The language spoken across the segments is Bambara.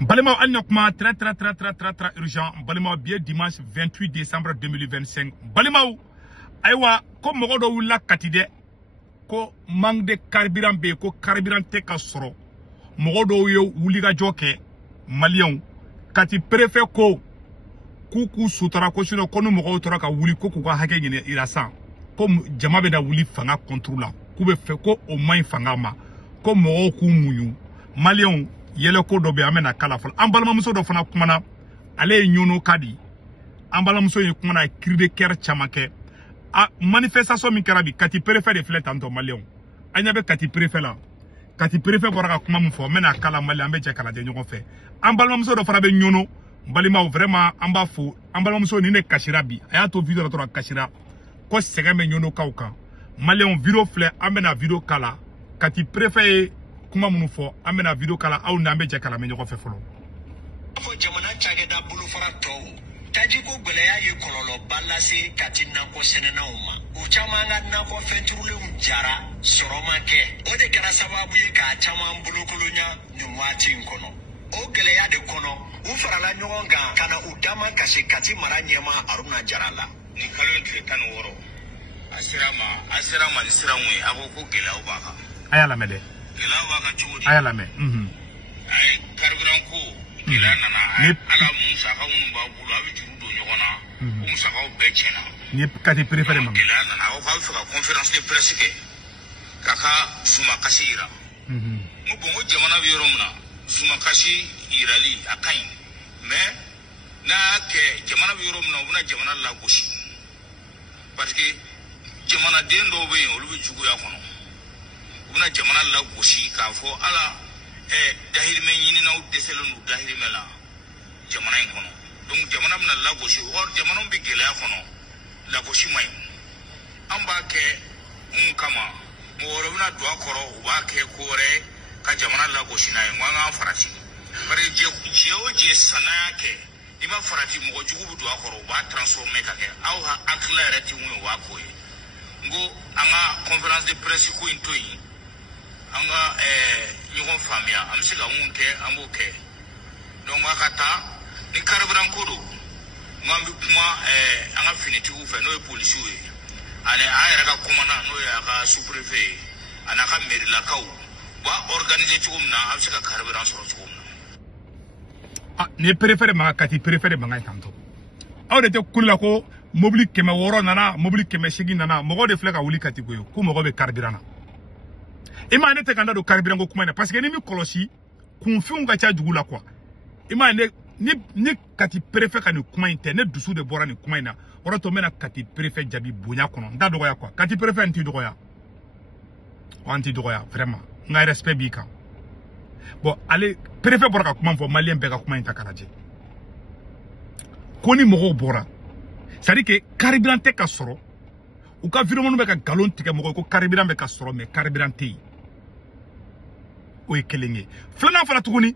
Balima Alnyokma, très urgent. Balima bien dimanche 28 décembre 2025. Balima Aywa, comme Mogodo ou la Katide, ko manque de carburant be, ko carburant te ka soro. Mogodo yo wuliga joke, Malion, Kati préfet ko, kuku sutara ko sino kono mogo tora ka wuli ko kuka hake ngine irasa. Comme jamabe da wuli fanga contrôla. Kube fe ko o main fanga ma. Ko mogo ku munyu. Malion, yele ko dobe amena kala fol ambalama muso do fana kumana ale nyono kadi ambalama muso yi kumana kribe ker chamake a manifestation min karabi kati préfet de flet tanto malion anyabe kati préfet bora ka kuma mun fo mena kala mali ambe je kala de nyogo fe ambalama muso do fana be nyono balima vraiment amba fo ambalama muso ni ne kashira bi aya to video to kashira ko segame nyono kauka malion video fle amena video kala kati préfet kuma munu fo amena video kala au nambe je kala menyo ko fe folo ko jamana chage da bulu fara to taji ko goleya yi kololo balase katina ko senena uma u chamanga na ko fenturule jara soroma ke o de kala sababu yi ka chama bulu kulunya ni wati nkono o goleya de kono u fara la nyonga kana u dama kasi kati maranyema aruna jarala ni kalo tretan woro asirama ni siramwe ako ko gela ubaka ayala mede ayala me ay carburant ko ila nana ala musa ka mun ba bulu abi juru do nyogona musa ka be chena ni kati préféré mam ila nana o ka fa conférence de presse ke kaka suma kasira mo bongo jamana bi yoromna suma kashi irali akai me na ke jamana bi yoromna buna jamana la goshi parce que jamana dendo be olubi jugu ya kono una jamana la goshi ka fo ala dahir men yini na deselonu dahir mela jamana en kono donc jamana na la goshi or jamana bi gele kono la goshi may amba ke kama mo woro na do akoro wa ke kore ka jamana la goshi na nga farati bare je sanake ima farati mo jugu do akoro wa transformer ka ke au ha acclarity mu wa koyi ngo anga conférence de presse ko intoyi anga nyugon famia amsiga munke ambuke donc akata ni carburant kodo ngambi kuma anga finiti ufe no police we ane ayera ka komana no ya ka sous-préfet ana ka mairie la kaw ba organiser tugumna amsiga carburant soro tugumna ne préféré ma kati préféré ma ngantanto awde te kulla ko mobile kema woro nana mobile kema shigi nana mogo de fleka wuli kati ko ko mogo be carburant ima ne te kanda do carburant ko kuma na parce que ni mi kolosi kunfiun ga cha jugula quoi ima ne ni kati préfet ka ni kuma inte ne dusu de bora ni kuma ina oro to mena kati préfet jabi bonya kono nda dogo ya quoi kati préfet anti dogo ya vraiment ngai respect bika bon allez préfet bora ka kuma fo malien be ka kuma inte karaje koni mogo bora c'est à dire que carburant te ka soro u ka environnement be ka galon tige mogo ko carburant be ka soro mais carburant te o ekelenge flana fana tuguni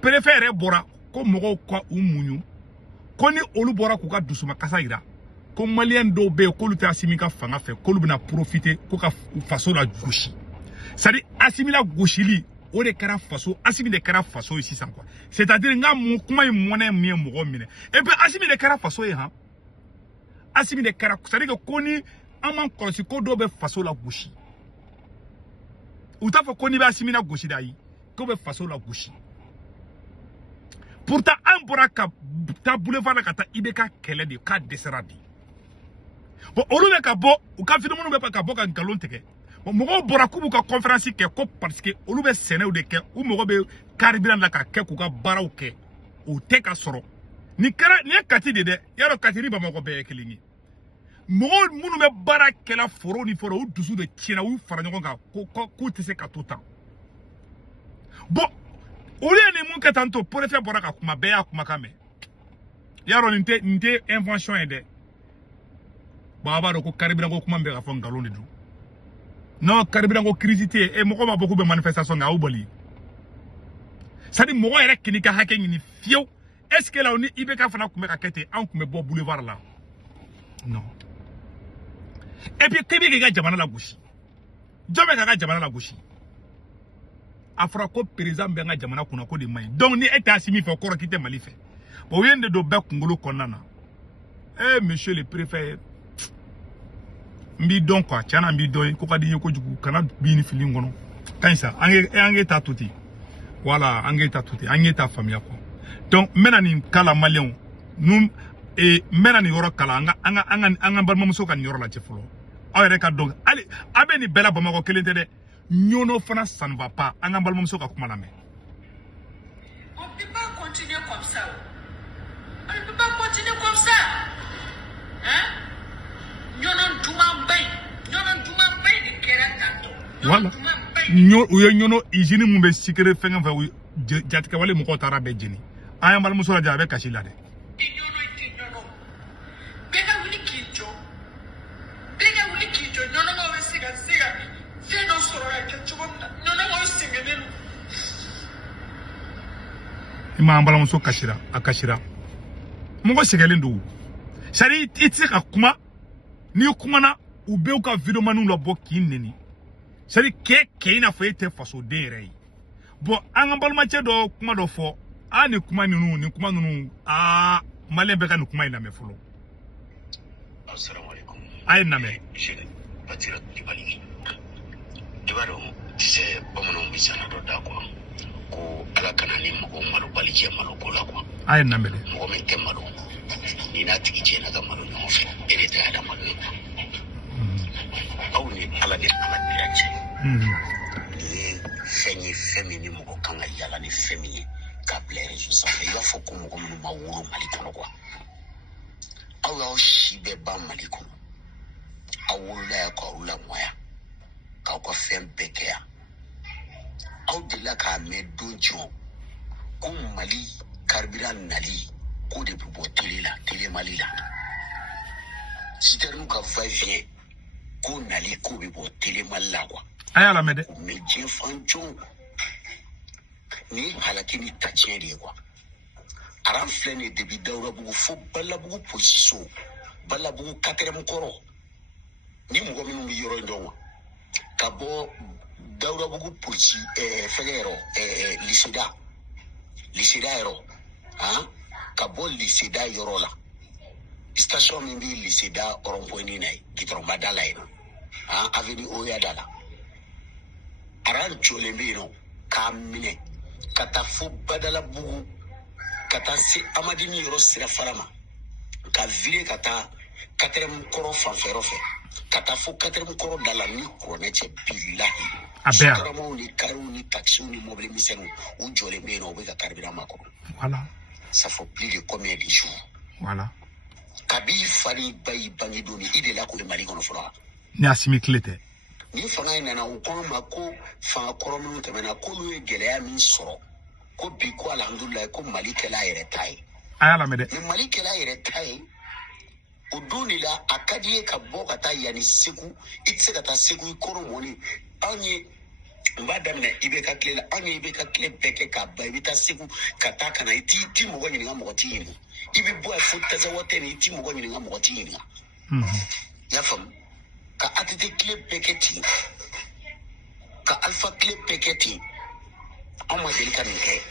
préféré bora ko mogo kwa umunyu ko ni olu bora ku ka dusuma kasa ira ko malien do be ko lu ta asimika fanga fe ko lu bina profiter ko ka faso la gauche c'est à dire asimila gauchili o de kara faso asimi de kara faso ici sans quoi c'est à dire nga mu kuma yi mone mi mogo mine et puis asimi de kara faso yi ha asimi de kara c'est à dire que ko ni aman kolosi ko do be faso la gauche ou ta fa ko ni ba asimi na gauche dai ko be faso la gauche pourtant un boraka ta boulevard la kata ibeka kele de ka desera di bon olu be ka bo u ka film nu be ka bo ka galon teke bon mogo boraku bu ka conférence ke ko parce que olu be sene de ke u mogo be carburant la ka ke ku ka baraw ke o te ka soro ni kara ni kati de yaro kati riba mako be kelingi mogo munu be bara kela foro ni foro u dusu de china u fara nyogo ka ko te se ka tout temps bon olu ni mun ka tanto préfet bora ka kuma be ya kuma kame yaro nte invention ende baba do ko carburant ko kuma be ka fo ngalo ni du non carburant ko crisité e moko ma beaucoup de manifestation nga ubali sadi mogo yere kinika hake ni fio est-ce que là on ibe ka fana kuma ka kete an kuma bo boulevard là non et puis kebi ga jamana la gauche jome ka jamana la gauche afra ko président benga jamana kuna ko de may donc ni état simi fait ko kite Mali fait bo yende do be kungulu konana monsieur le préfet mbi don quoi tiana mbi doy ko kadi ko jugu kana bi ni fili ngono kanisa ange ta tuti voilà ange ta tuti ange ta famille ko donc menani kala malien num et menani yoro kala anga balma muso kan yoro la ci folo awere ka donc ali abeni bela bamako kelente de nyono fana ça ne va pas anga balma muso ka kuma la mais on peut pas continuer comme ça on ne peut pas continuer comme ça hein nyono duma bay de kera tanto voilà nyono izini mumbe sikere fenga fa jatka wale mu ko tara be jini aya balma muso la jabe kashila de ima ambala muso kashira akashira mungo sigelen do sari itse ka kuma ni kuma na ube ka video manu lo bo kineni sari ke ina fo ete faso de rei bo an ambala ma che do kuma do fo ani kuma ni kuma nunu malembe ka ni kuma ina me folo assalamu alaikum ay na me jene batira dibali dibaro c'est bomono bisana do da quoi ko ala kana ni mo malo bali je malo ko la quoi ay na me de mo me te malo ni na tiki je na ga malo no fe ere ta da malo au ni ala de ala ni ache ni fenyi femini mo ko kanga yala ni femini ka blere je sa il va faut ko mo ma wuro mali ko quoi au ya shibe ba mali ko awula ko awula moya ka ko fembe ke au de la ka me donjo ko mali carburant nali ko de pour télé mali la citernu ka va vient ko nali ko be pour télé mali la quoi aya la mede me je fanjo ni halakini tacheri quoi aran flene de bidawra bugu fo balla bugu position balla bugu 4e koro ni mo gomi mi yoro ndonwa kabo dawra bugu polisi fegero lisida ero kabo lisida yoro la station mi bi lisida orompoini nai kitro madala ino aveni oya dala aran chole mbino kamine katafu badala bugu kata si amadini yoro sira farama ka vile kata 4e koro fanfero fe kata fo 4e koro dala ni ko ne che billahi abera mo ni karu ni taxi ni mobile misenu u jole me no be ka karbira mako voilà ça faut plus de combien de jours voilà kabi fari bayi bangi doni ide la ko le mali kono fura ni asimi klete ni fanga ina na ko mako fa koro mu temena ko lu gele ya min soro ko bi ko alhamdulillah ko mali kala yere tai aya la mede ni mali kala yere tai uduni la akadiye ka boka ta yani seku itse ka ta seku ikoro moni anye mbada mna ibe ka klela anye ibe ka kle peke ka ba ibita seku kata kana iti mo gani nga mo tini ibe boy futa za wote ni iti mo gani nga mo tini ya fam ka atite kle peke ti ka alpha kle peke ti amma delika ni ke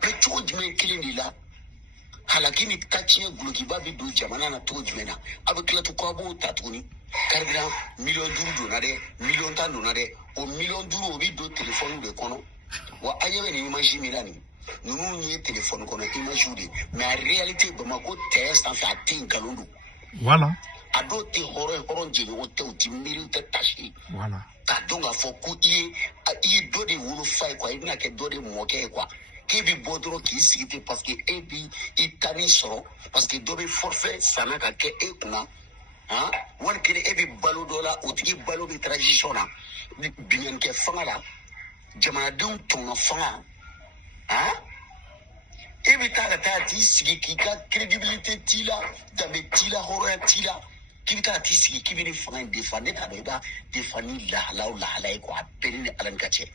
pe choji men kilini la halakini tachie guluki babi du jamana na to jmena abukila to kwabo tatuni karibira million duru donade million tan donade o million duru obi do telephone de kono wa ayewe ni image milani nunu ni telephone kono image de mais en réalité bamako test en fait tin kalundu voilà ado te horo njeni o te utimiri te tashi voilà ta donga foku i do de wulu fai kwa ina ke do de moke kwa kebi bodro ki sigite parce que ebi itani soro parce que dobe forfait sanaka ke ekuna won kene ebi balu dola otigi balu bi traditiona binyan ke fangala jamana dun tono fanga ebi ta ti sigi ki ka credibilité tila dabe tila horo tila kibi ta ti sigi kibi ni fanga defendre ta ba defani la ko apeni alan kache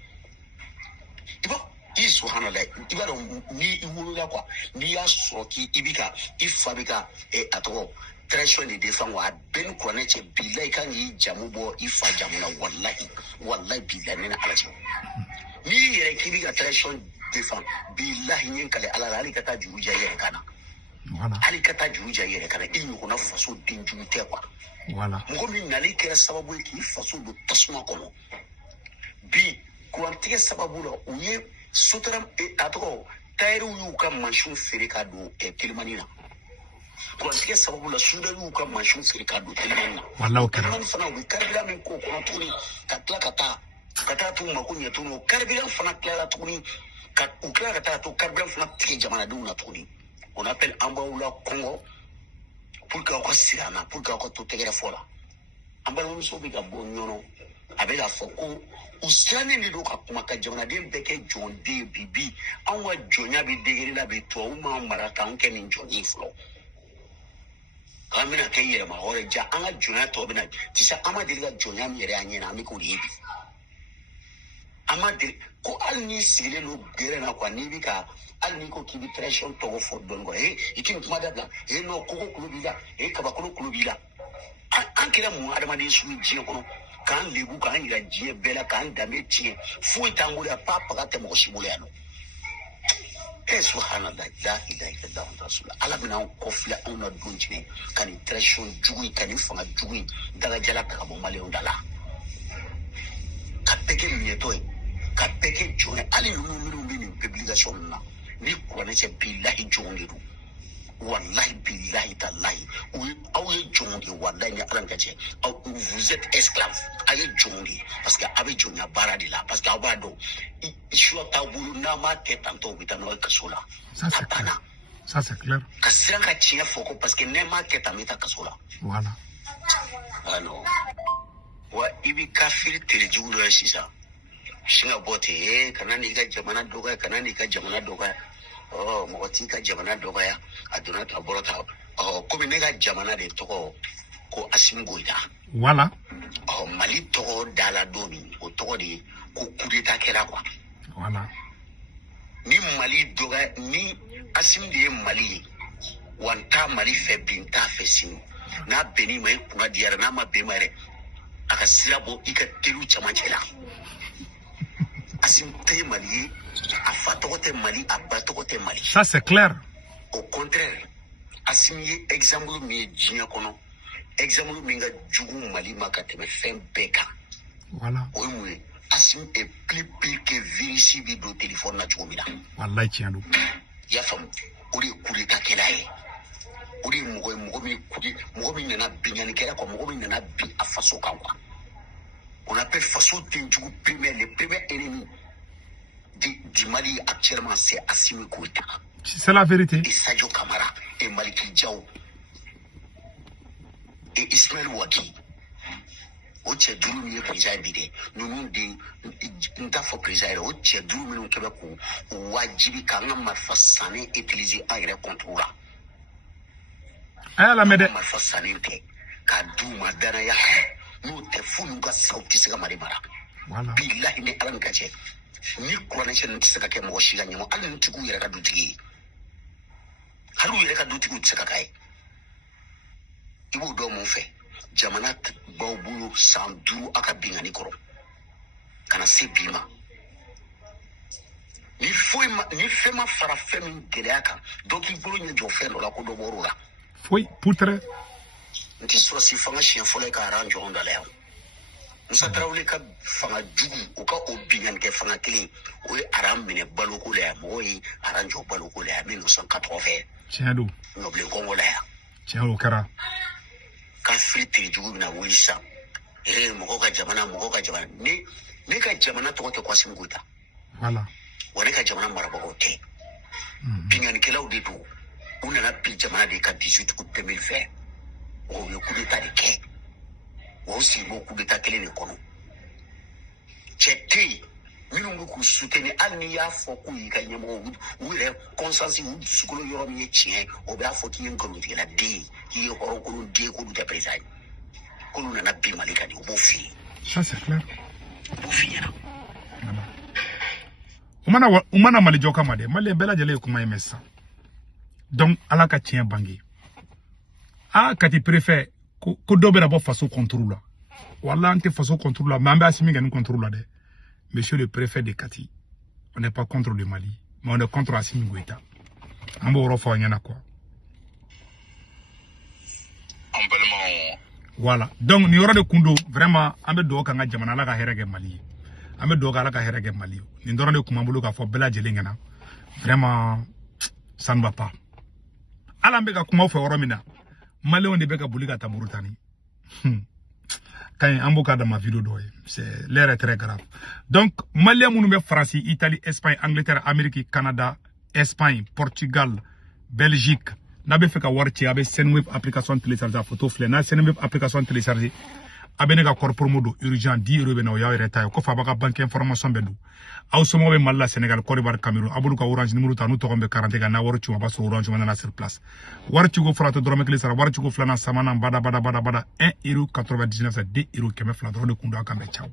ibo subhanallah ibaro ni iwuruga kwa ni ya soki ibika ifabika atoro treasure ni defan wa ben ko na che billahi kan yi jamu bo ifa jamu na wallahi billahi na alaji ni yere ki bi ka tradition défend billahi nyen kale ala ali kata juruja yere kana voilà ali kata juruja yere kana il ko na faso dinju te quoi voilà mo mi nali kera sababu ki faso do tasuma kono bi kuantige sababu la uye sutram e atoko tayru yu ka machine ferika do e kilmanina kuantige sababu la suda yu ka machine ferika do kilmanina wallahi kara man fana wi karbila min ko kono tuni katla kata tu makunya tunu karbila fana klara tuni kat ukla kata to karbila fana tike jamana duna tuni on appelle Ambaoula Congo pour que ko sirana pour que ko to tegere fola Ambaoula so bi ga bonyono avec la foko usane ni do ka kuma ka jamana den beke jonde bibi anwa jonya bi degere la bi to uma marata onke ni joni flo kamina ke yere ma hore ja anga jonya to bina tisa ama diriga jonya mi yere anya na mi ko ribi ama de ko alni sigile no gere na kwa ni bi ka alni ko ki bi pression to fo don go ikin kuma da no koko kulubila kaba kulubila an kira mu adamade su ji ko kan lebu kan yira ji bela kan dame tie fu itangula papa ka te mo shibule ano subhanallah la ilaha illallah rasul ala bina ko fila on dunjine kan pression jugi kan fanga jugi daga jala ka bo male ondala ka peke ni to ka peke jone ali lu ni publication na ni ko ne se billahi jongiru wallahi billahi tallahi ou ye jongi wallahi ni alan kache vous êtes esclave aye jongi parce que avec jonya baradi là parce que abado ishu tabulu na ma ke tanto bitano kasola ça c'est clair kasira ka chia foko parce que ne ma ke tamita kasola voilà alors wa ibi kafir telejulo ya sisa shinga bote kanani ga jamana doga kanani ga jamana doga mɔgɔtigi ka jamana dɔgɔya a donna ta bɔra ta komi ne ka jamana de tɔgɔ ko Assimi Goïta voilà Mali tɔgɔ dala don min o tɔgɔ de ye ko coup d'état kɛra quoi voilà ni Mali dɔgɔya ni Assimi de ye Mali ye wa n t'a Mali fɛ bi n t'a fɛ sini n'a bɛn'i ma i kunna di yɛrɛ n'a ma bɛn ma yɛrɛ a ka sira bɔ i ka teriw cɛmancɛ la Assimi tɛ ye Mali ye a fa tɔgɔ tɛ Mali a ba tɔgɔ tɛ Mali ça c'est clair au contraire Assimi ye exemple min ye diɲɛ kɔnɔ exemple min ka jugu Mali ma ka tɛmɛ fɛn bɛɛ kan voilà o ye mun ye Assimi est plus pire que virus bi don téléphone na cogo min na wallahi tiɲɛ don i y'a faamu o de ye coup d'état kɛla ye o de ye mɔgɔ min nana binɲanikɛla quoi mɔgɔ min nana bin a faso kan quoi on appelle faso denjugu primaire le premier ennemi du Mali actuellement c'est Assimi Goïta. C'est la vérité. Et Sadio Kamara, et Maliki Diaw, et Ismaël Ouaki. O cɛ duuru min ye président bi dɛ ninnu de n t'a fɔ président yɛrɛ o cɛ duuru minnu kɛ bɛ k'u wajibi k'an ka marifa sanni utiliser an yɛrɛ compte la. A y'a lamɛn dɛ. Marifa sanni tɛ k'a d'u ma danaya n'o tɛ f'u n'u ka saw tɛ se ka Mali mara. Bilahi ni Ala min ka cɛ. Ni kuranɛcɛ ninnu tɛ se ka kɛ mɔgɔ si ka ɲɛmɔgɔ hali ni tigiw yɛrɛ ka dutigi ye hali u yɛrɛ ka dutigiw tɛ se ka k'a ye i b'o dɔn mun fɛ jamana baw bolo san 5 a ka binkani kɔrɔ ka na se bi ma ni fɛn ma fara fɛn min gɛlɛya kan dɔ k'i bolo ɲɛ jɔ fɛn dɔ la ko dɔ bɔr'o la foyi putre n tɛ sɔrɔsi fanga siɲɛ fɔlɔ ye ka aran jɔn da la yan Musa Tarawele ka fanga jugu o ka o binɲani kɛ fanga kelen o ye aran minɛ baloko la yan mɔgɔw ye aran jɔ baloko la yan 1980 tiɲɛ don Ɲɔbilen Kɔngɔ la yan tiɲɛ o kɛra kafiri terijugu bɛna wuli sisan mɔgɔw ka jamana ne ka jamana tɔgɔ tɛ ko Assimi Goïta voilà wa ne ka jamana marabagaw tɛ binɲanikɛlaw de don u nana bin jamana de ka 18 août 2020 o ye coup d'état de kɛ o sigi b'o coup d'état kelen de kɔnɔ cɛ tɛ yen minnu bɛ k'u soutenir hali n'i y'a fɔ k'u y'i ka ɲɛmɔgɔ u yɛrɛ conscience u dusukolo yɔrɔ min ye tiɲɛ o b'a fɔ k'i ye nkalontigɛla den ye k'i ye hɔrɔnkolon den ye k'olu tɛ président ye k'olu nana bin Mali kan de u b'o f'i ye. Ça c'est clair. U b'o f'i ɲɛna. U mana Mali jɔ kama dɛ Mali bɛɛ lajɛlen ye kuma in mɛn sisan donc Ala ka tiɲɛ bange Kati préfet ko dɔ bɛna bɔ faso contrôle la wala an tɛ faso contrôle la mais an bɛ Assimi kɛ ni contrôle la dɛ monsieur le préfet de Kati, on n'est pas contre le Mali, mais on est contre Assimi Goïta. On va refaire un quoi. Voilà. Donc, nous aurons des Kundo, vraiment, on va devoir que Jamana la Herege Mali. On va devoir que Herege Mali. Nous aurons des Kumambulu qui font Bela Jelingana. Vraiment, ça ne va pas. Alambeka Kuma fait Oromina. Mali on est beka Boulika Taburutani. Quand on voit dans ma vidéo, c'est l'air est très grave. Donc, Mali, on France, Italie, Espagne, Angleterre, Amérique, Canada, Espagne, Portugal, Belgique. N'avez fait qu'à voir qu'il y avait Senweb application téléchargée à photo flé. Na Senweb application téléchargée. Abe nega corps modo urgent 10 € bena ya reta ko fa baka banque information bedu. Aw somo be Mali Sénégal Côte d'Ivoire Cameroun abulu ka orange numéro tanu to gombe 40 ga na waru ci ba so orange mana sur place. War ci go frato drome kli sara war ci go flana samana bada 1,99 € 2 € keme fla do de kundo akambe ciao.